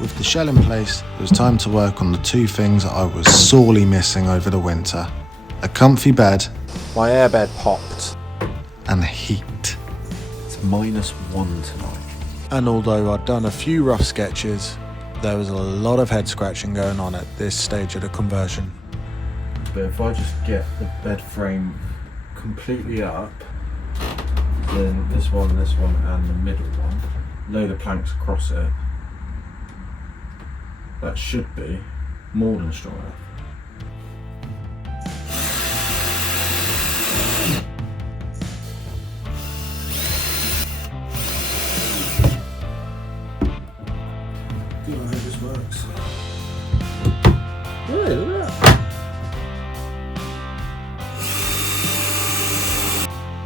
With the shell in place, it was time to work on the two things I was sorely missing over the winter. A comfy bed. My airbed popped. And heat. It's -1 tonight. And although I'd done a few rough sketches, there was a lot of head scratching going on at this stage of the conversion. But if I just get the bed frame completely up, then this one, and the middle one, lay the planks across it, that should be more than strong enough. I feel like this works. Really, look at that.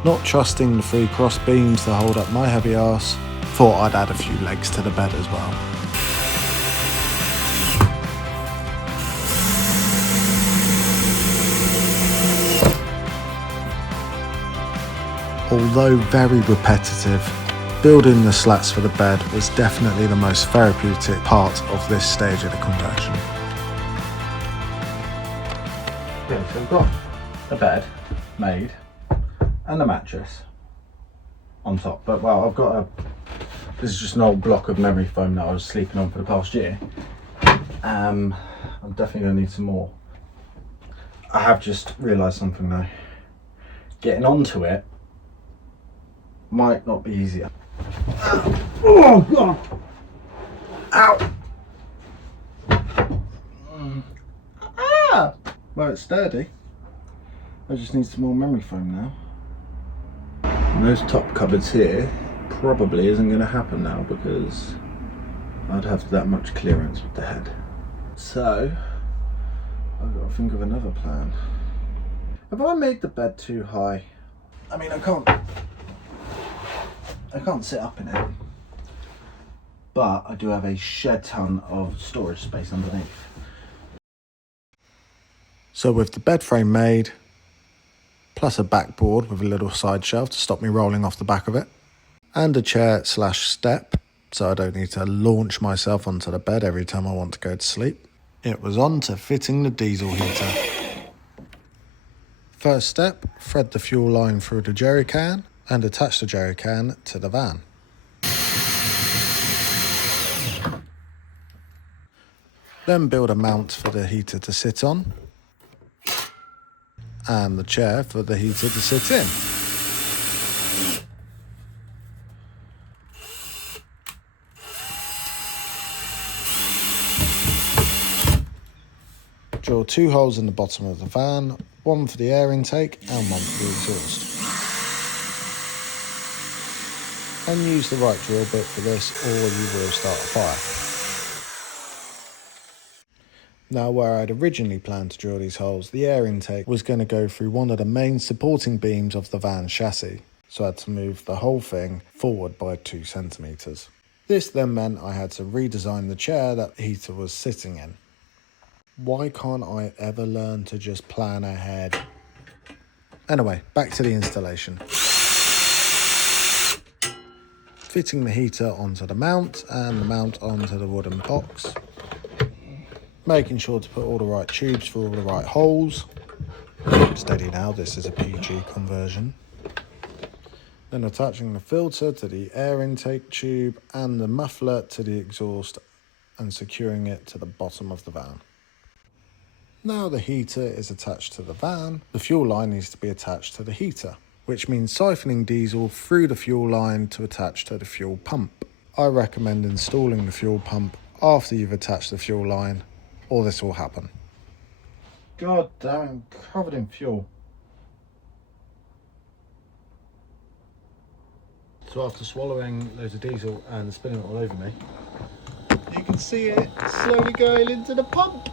Not trusting the 3 cross beams to hold up my heavy arse, thought I'd add a few legs to the bed as well. Although very repetitive, building the slats for the bed was definitely the most therapeutic part of this stage of the conversion. Okay, so we've got a bed made and a mattress on top, but well, this is just an old block of memory foam that I was sleeping on for the past year. I'm definitely going to need some more. I have just realised something though. Getting onto it might not be easier. Oh God! Ow! Ah! Well, it's sturdy. I just need some more memory foam now. And those top cupboards here probably isn't going to happen now because I'd have that much clearance with the head. So I've got to think of another plan. Have I made the bed too high? I mean, I can't sit up in it, but I do have a shed ton of storage space underneath. So with the bed frame made, plus a backboard with a little side shelf to stop me rolling off the back of it, and a chair/step so I don't need to launch myself onto the bed every time I want to go to sleep, it was on to fitting the diesel heater. First step, thread the fuel line through the jerry can and attach the jerry can to the van. Then build a mount for the heater to sit on and the chair for the heater to sit in. Drill 2 holes in the bottom of the van, one for the air intake and one for the exhaust. And use the right drill bit for this or you will start a fire. Now where I'd originally planned to drill these holes, the air intake was going to go through one of the main supporting beams of the van chassis, so I had to move the whole thing forward by 2 centimetres. This then meant I had to redesign the chair that the heater was sitting in. Why can't I ever learn to just plan ahead? Anyway, back to the installation. Fitting the heater onto the mount and the mount onto the wooden box. Making sure to put all the right tubes for all the right holes. Steady now, this is a PG conversion. Then attaching the filter to the air intake tube and the muffler to the exhaust and securing it to the bottom of the van. Now the heater is attached to the van, the fuel line needs to be attached to the heater, which means siphoning diesel through the fuel line to attach to the fuel pump. I recommend installing the fuel pump after you've attached the fuel line, or this will happen. God damn, I'm covered in fuel. So after swallowing loads of diesel and spilling it all over me, you can see it slowly going into the pump.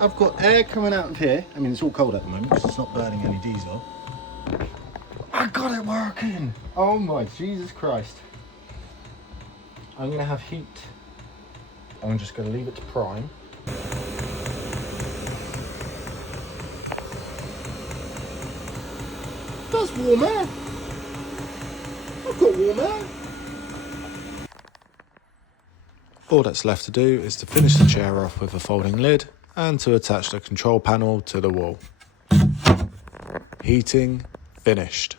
I've got air coming out of here. I mean, it's all cold at the moment because it's not burning any diesel. I got it working. Oh my Jesus Christ. I'm gonna have heat. I'm just gonna leave it to prime. warm air. I've got warm air. All that's left to do is to finish the chair off with a folding lid and to attach the control panel to the wall. Heating finished.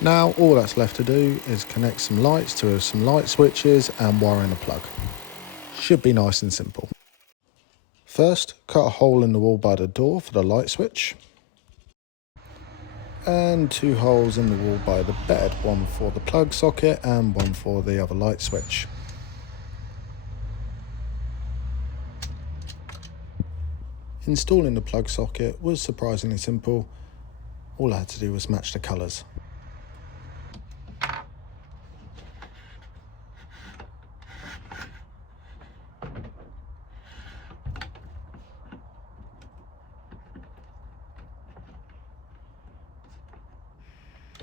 Now all that's left to do is connect some lights to some light switches and wire in a plug. Should be nice and simple. First, cut a hole in the wall by the door for the light switch. And 2 holes in the wall by the bed, one for the plug socket and one for the other light switch. Installing the plug socket was surprisingly simple. All I had to do was match the colours.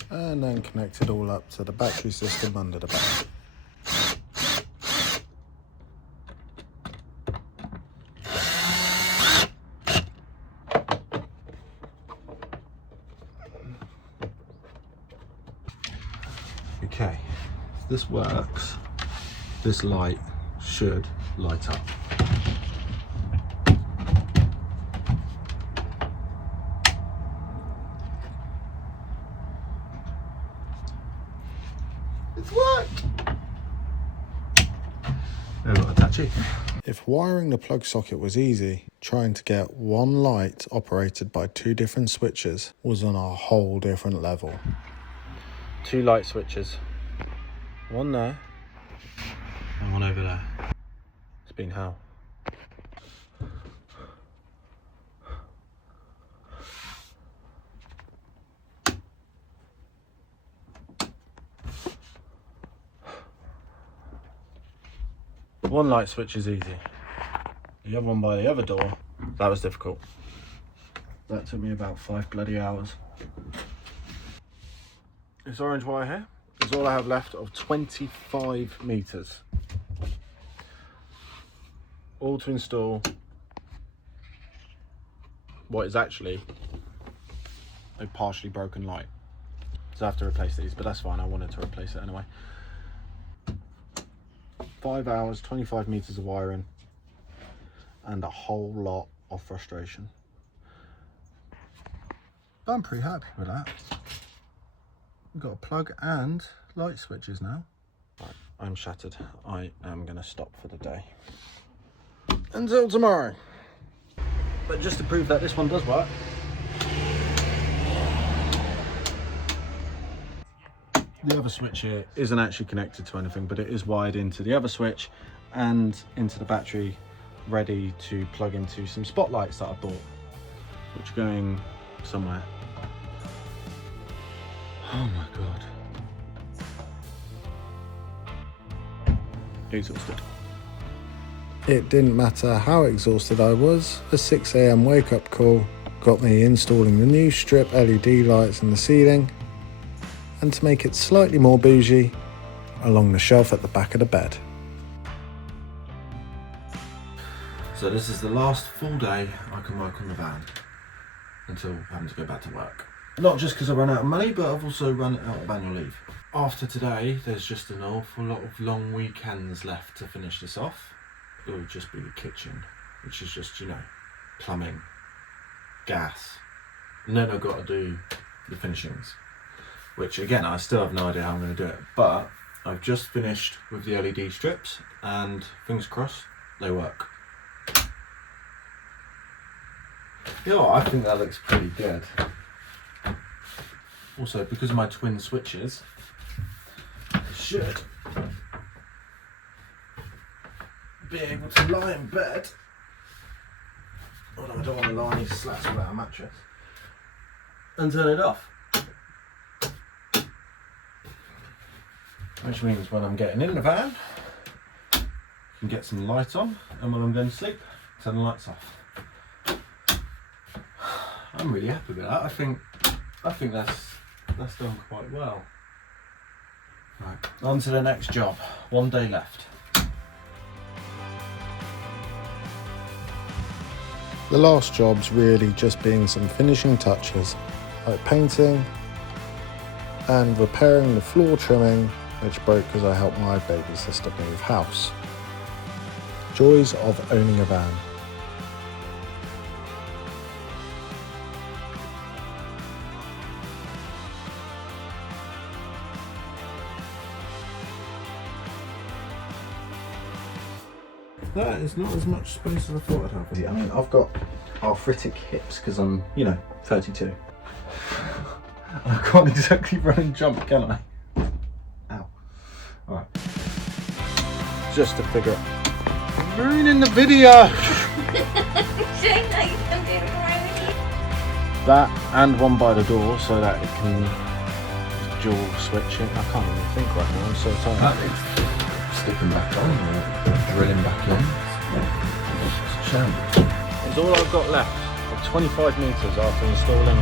And then connect it all up to the battery system under the bed. Okay, if this works, this light should light up. It's worked! A lot of touchy. If wiring the plug socket was easy, trying to get one light operated by 2 different switches was on a whole different level. 2 light switches. One there and one over there. It's been hell. One light switch is easy. The other one by the other door, that was difficult. That took me about 5 bloody hours. This orange wire here is all I have left of 25 meters. All to install what is actually a partially broken light. So I have to replace these, but that's fine. I wanted to replace it anyway. 5 hours, 25 meters of wiring, and a whole lot of frustration. But I'm pretty happy with that. We've got a plug and light switches now. Right, I'm shattered. I am going to stop for the day. Until tomorrow. But just to prove that this one does work, the other switch here isn't actually connected to anything, but it is wired into the other switch and into the battery, ready to plug into some spotlights that I bought, which are going somewhere. Oh my god. Exhausted. It didn't matter how exhausted I was, a 6 AM wake up call got me installing the new strip LED lights in the ceiling, and to make it slightly more bougie, along the shelf at the back of the bed. So this is the last full day I can work on the van until having to go back to work. Not just because I run out of money, but I've also run out of annual leave. After today, there's just an awful lot of long weekends left to finish this off. It will just be the kitchen, which is just, you know, plumbing, gas, and then I've got to do the finishings, which again, I still have no idea how I'm going to do it, but I've just finished with the LED strips and fingers crossed, they work. Yeah, I think that looks pretty good. Also, because of my twin switches, I should be able to lie in bed, although I don't want to lie on these slats without a mattress, and turn it off. Which means when I'm getting in the van, I can get some light on, and when I'm going to sleep, turn the lights off. I'm really happy with that. I think that's done quite well. Right, on to the next job. 1 day left. The last job's really just being some finishing touches, like painting and repairing the floor trimming, which broke because I helped my baby sister move house. Joys of owning a van. That is not as much space as I thought I'd have. I mean, I've got arthritic hips because I'm, 32. I can't exactly run and jump, can I? Ow. Alright. Just to figure out. Ruining the video! That and one by the door so that it can dual switch it. I can't even think right now, I'm so tired. Sticking back on or drilling back in. It's a shame. It's all I've got left of 25 metres after installing